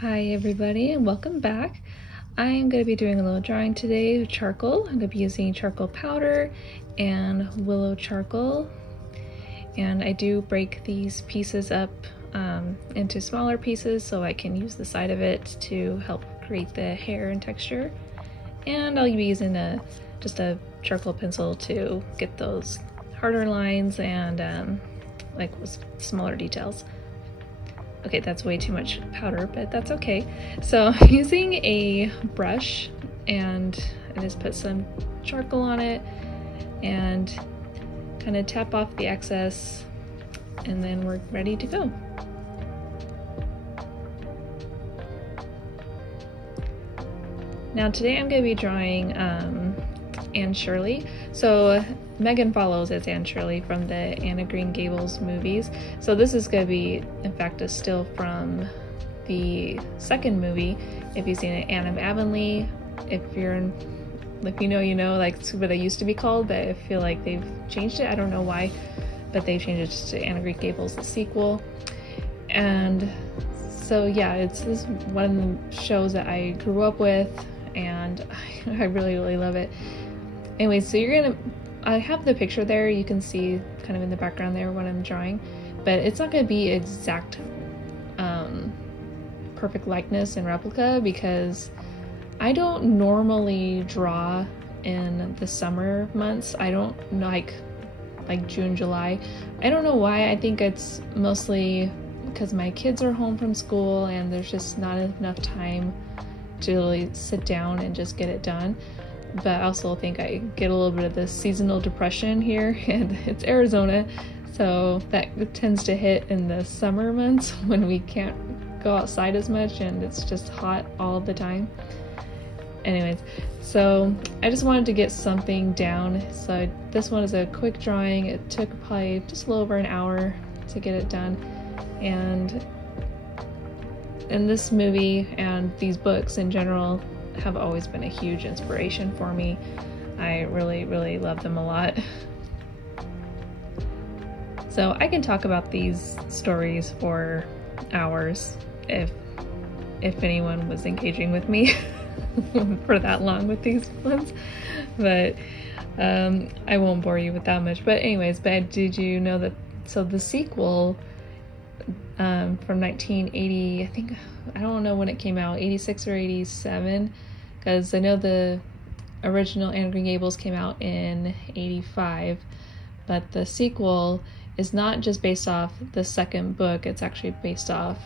Hi everybody and welcome back. I am going to be doing a little drawing today with charcoal. I'm going to be using charcoal powder and willow charcoal, and I do break these pieces up into smaller pieces so I can use the side of it to help create the hair and texture. And I'll be using just a charcoal pencil to get those harder lines and like smaller details. Okay, that's way too much powder, but that's okay. So I'm using a brush and I just put some charcoal on it and kind of tap off the excess, and then we're ready to go. Now today I'm going to be drawing Anne Shirley. So Meagan Follows is Anne Shirley from the Anne of Green Gables movies. So this is going to be, in fact, a still from the second movie. If you've seen it, Anne of Avonlea. If you know, you know, like it's what it used to be called, but I feel like they've changed it. I don't know why, but they've changed it to Anne of Green Gables, the sequel. And so yeah, it's one of the shows that I grew up with, and I really love it. Anyway, so I have the picture there. You can see kind of in the background there what I'm drawing, but it's not going to be exact perfect likeness and replica because I don't normally draw in the summer months. I don't like June, July. I don't know why. I think it's mostly because my kids are home from school and there's just not enough time to really sit down and just get it done. But I also think I get a little bit of the seasonal depression here, and it's Arizona, so that tends to hit in the summer months when we can't go outside as much and it's just hot all the time. Anyways, so I just wanted to get something down, so this one is a quick drawing. It took probably just a little over an hour to get it done, and this movie and these books in general have always been a huge inspiration for me. I really love them a lot. So I can talk about these stories for hours if anyone was engaging with me for that long with these ones, but I won't bore you with that much. But anyways, but did you know that, so the sequel from 1980, I think, I don't know when it came out, 86 or 87, because I know the original Anne of Green Gables came out in 85, but the sequel is not just based off the second book, it's actually based off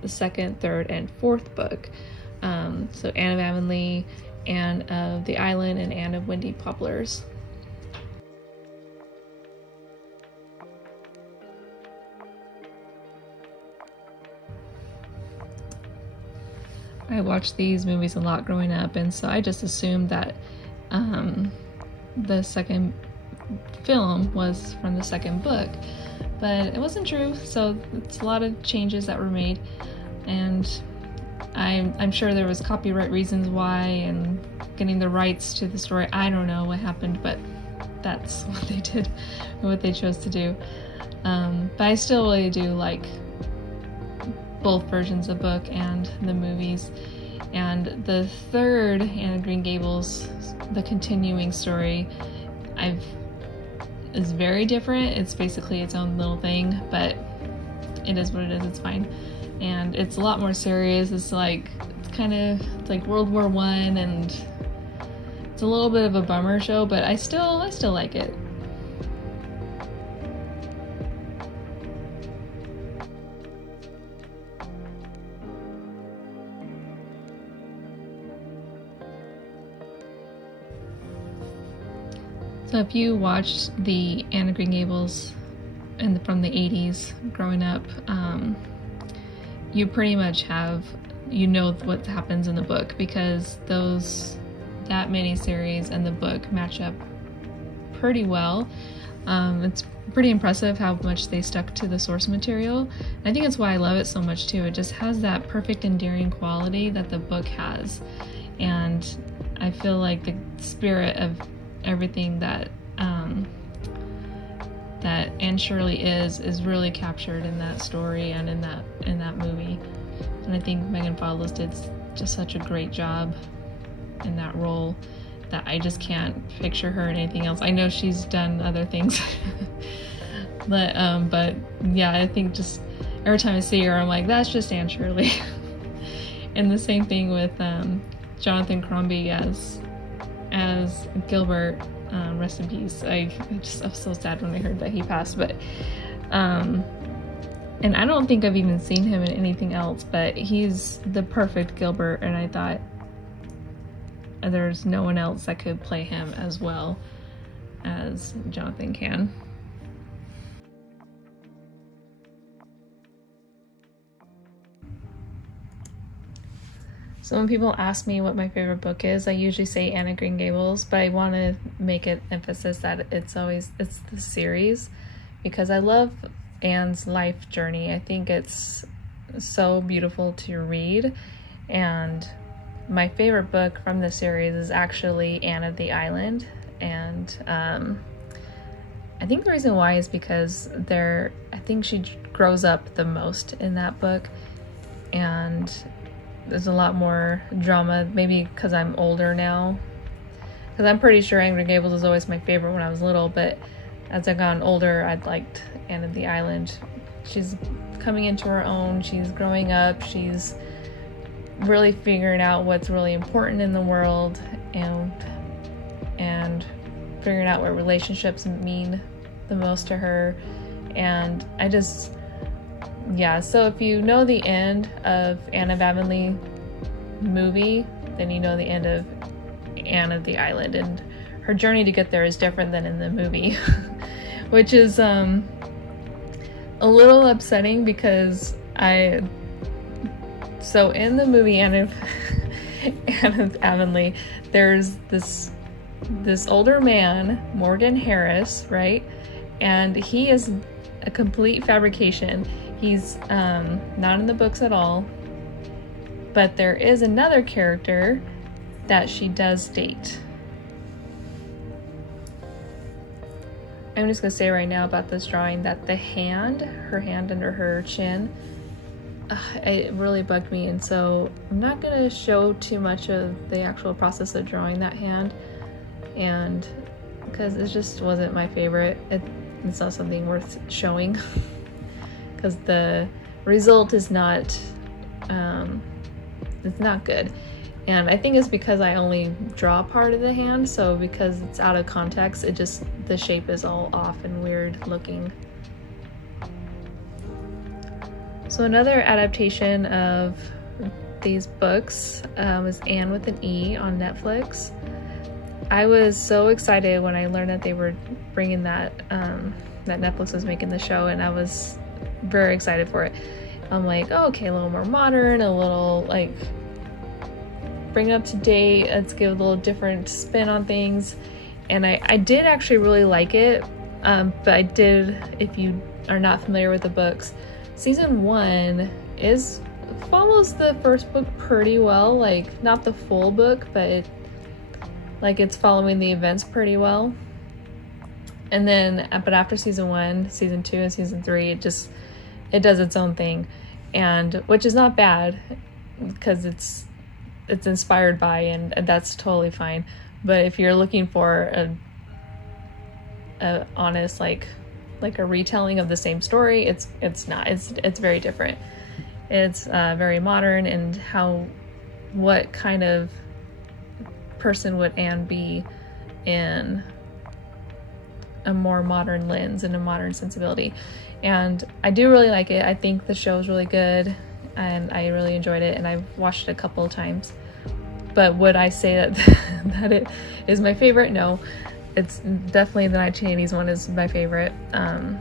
the second, third, and fourth book. So Anne of Avonlea, Anne of the Island, and Anne of Windy Poplars. I watched these movies a lot growing up, and so I just assumed that the second film was from the second book, but it wasn't true. So it's a lot of changes that were made, and I'm sure there was copyright reasons why and getting the rights to the story. I don't know what happened, but that's what they did, what they chose to do. But I still really do like both versions of the book and the movies. And the third Anne of Green Gables, the continuing story, is very different. It's basically its own little thing, but it is what it is. It's fine, and it's a lot more serious. It's like World War I, and it's a little bit of a bummer show, but I still like it. So if you watched the Anne of Green Gables from the 80s growing up, you pretty much know what happens in the book, because that miniseries and the book match up pretty well. It's pretty impressive how much they stuck to the source material. I think that's why I love it so much too. It just has that perfect endearing quality that the book has, and I feel like the spirit of everything that Anne Shirley is really captured in that story and in that movie. And I think Meagan Follows did just such a great job in that role that I just can't picture her in anything else. I know she's done other things, but yeah, I think just every time I see her, I'm like, that's just Anne Shirley. And the same thing with Jonathan Crombie as Gilbert. Rest in peace. I was so sad when I heard that he passed, but and I don't think I've even seen him in anything else, but he's the perfect Gilbert, and I thought there's no one else that could play him as well as Jonathan can. So when people ask me what my favorite book is, I usually say Anne of Green Gables, but I want to make it emphasis that it's the series, because I love Anne's life journey. I think it's so beautiful to read, and my favorite book from the series is actually Anne of the Island, and I think the reason why is because I think she grows up the most in that book, and there's a lot more drama, maybe because I'm older now, because I'm pretty sure Anne of Green Gables was always my favorite when I was little, but as I've gotten older, I'd liked Anne of the Island. She's coming into her own, she's growing up, she's really figuring out what's really important in the world, and figuring out what relationships mean the most to her. And so if you know the end of Anne of Avonlea movie, then you know the end of Anne of the Island, and her journey to get there is different than in the movie, which is a little upsetting, because so in the movie Anne of Avonlea, there's this older man, Morgan Harris, right? And he is a complete fabrication. He's not in the books at all, but there is another character that she does date. I'm just gonna say right now about this drawing that her hand under her chin, it really bugged me, and so I'm not gonna show too much of the actual process of drawing that hand, and because it just wasn't my favorite. It's not something worth showing, because the result is not, it's not good. And I think it's because I only draw part of the hand, so because it's out of context, the shape is all off and weird looking. So another adaptation of these books was Anne with an E on Netflix. I was so excited when I learned that they were bringing that Netflix was making the show, and I was very excited for it. I'm like, oh, okay, a little more modern, a little like bring it up to date, let's give a little different spin on things. And I did actually really like it, but if you are not familiar with the books, season 1 follows the first book pretty well, like not the full book, but it's following the events pretty well. And then, but after season 1, season 2, and season 3, it does its own thing, and which is not bad, because it's inspired by, and that's totally fine. But if you're looking for a honest like a retelling of the same story, it's not. It's very different. It's very modern, and what kind of person would Anne be in a more modern lens and a modern sensibility. And I do really like it. I think the show is really good, and I really enjoyed it, and I've watched it a couple of times. But would I say that it is my favorite? No. It's definitely the 1980s one is my favorite. And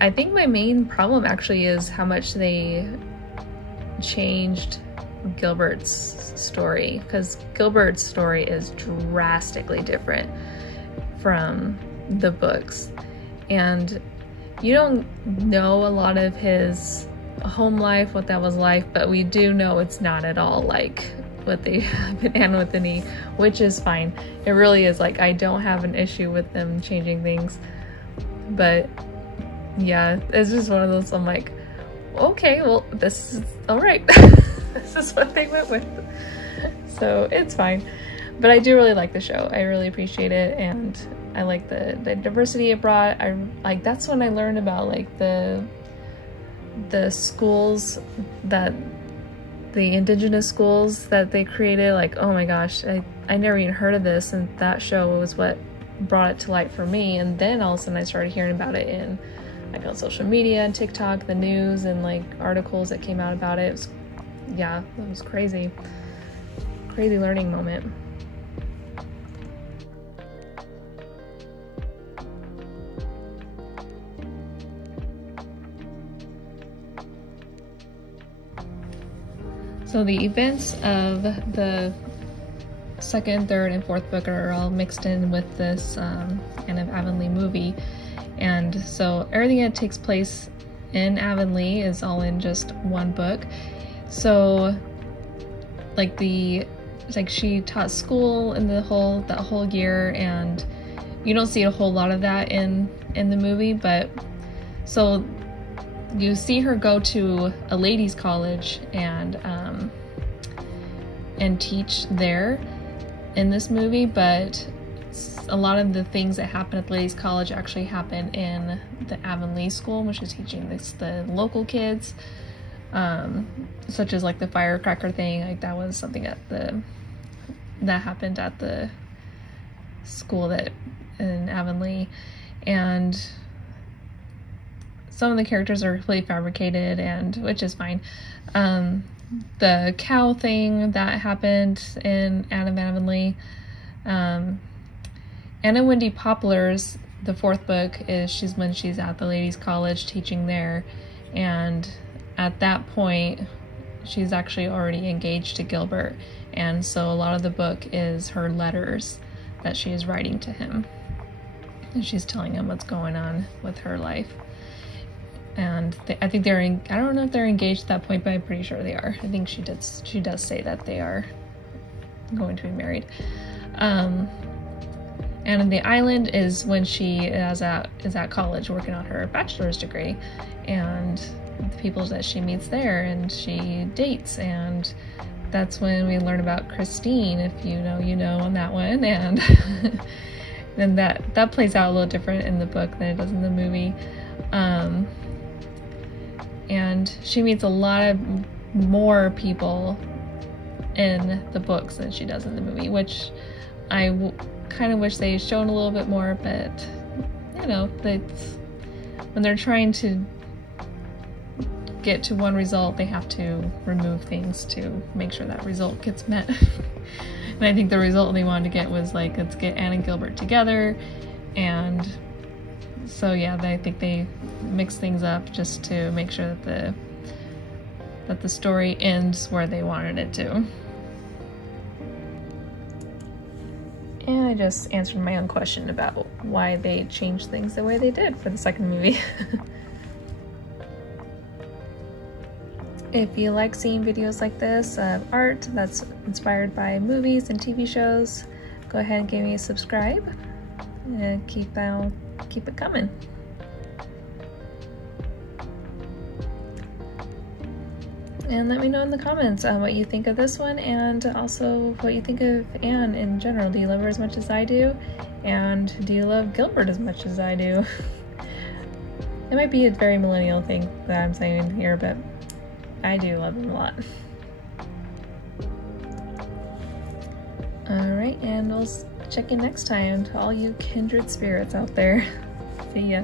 I think my main problem actually is how much they changed Gilbert's story, because Gilbert's story is drastically different from the books, and you don't know a lot of his home life, what that was like, but we do know it's not at all like what they have in Anne with an E, which is fine. It really is. Like, I don't have an issue with them changing things, but yeah, it's just one of those, I'm like, okay, well, this is all right. This is what they went with. So it's fine. But I do really like the show. I really appreciate it, and I like the diversity it brought. That's when I learned about like the schools, that the indigenous schools that they created. Like, oh my gosh, I never even heard of this, and that show was what brought it to light for me. And then all of a sudden I started hearing about it in like on social media and TikTok, the news, and like articles that came out about it. Yeah, it was crazy learning moment. So the events of the second, third, and fourth book are all mixed in with this Anne of Avonlea movie. And so everything that takes place in Avonlea is all in just one book. So like she taught school in that whole year, and you don't see a whole lot of that in the movie, but so you see her go to a ladies' college and teach there in this movie, but a lot of the things that happen at the ladies' college actually happen in the Avonlea school, which is teaching the local kids, such as like the firecracker thing. Like that was something that happened at the school that in Avonlea, and some of the characters are completely fabricated, and which is fine. The cow thing that happened in Anne of Avonlea. Anna Wendy Poplar's, the fourth book, is when she's at the ladies' college teaching there, and at that point she's actually already engaged to Gilbert, and so a lot of the book is her letters that she is writing to him, and she's telling him what's going on with her life. And I think I don't know if they're engaged at that point, but I'm pretty sure they are. I think she does say that they are going to be married. And on the island is when she is at college working on her bachelor's degree, and the people that she meets there and she dates, and that's when we learn about Christine. If you know on that one. And then that plays out a little different in the book than it does in the movie. And she meets a lot of more people in the books than she does in the movie, which I kind of wish they had shown a little bit more, but when they're trying to get to one result, they have to remove things to make sure that result gets met. And I think the result they wanted to get was like, let's get Anne and Gilbert together, and so yeah, I think they mix things up just to make sure that the story ends where they wanted it to. And I just answered my own question about why they changed things the way they did for the second movie. If you like seeing videos like this of art that's inspired by movies and TV shows, go ahead and give me a subscribe and keep it coming. And let me know in the comments what you think of this one, and also what you think of Anne in general. Do you love her as much as I do? And do you love Gilbert as much as I do? It might be a very millennial thing that I'm saying here, but I do love him a lot. Alright, and we'll check in next time to all you kindred spirits out there. See ya.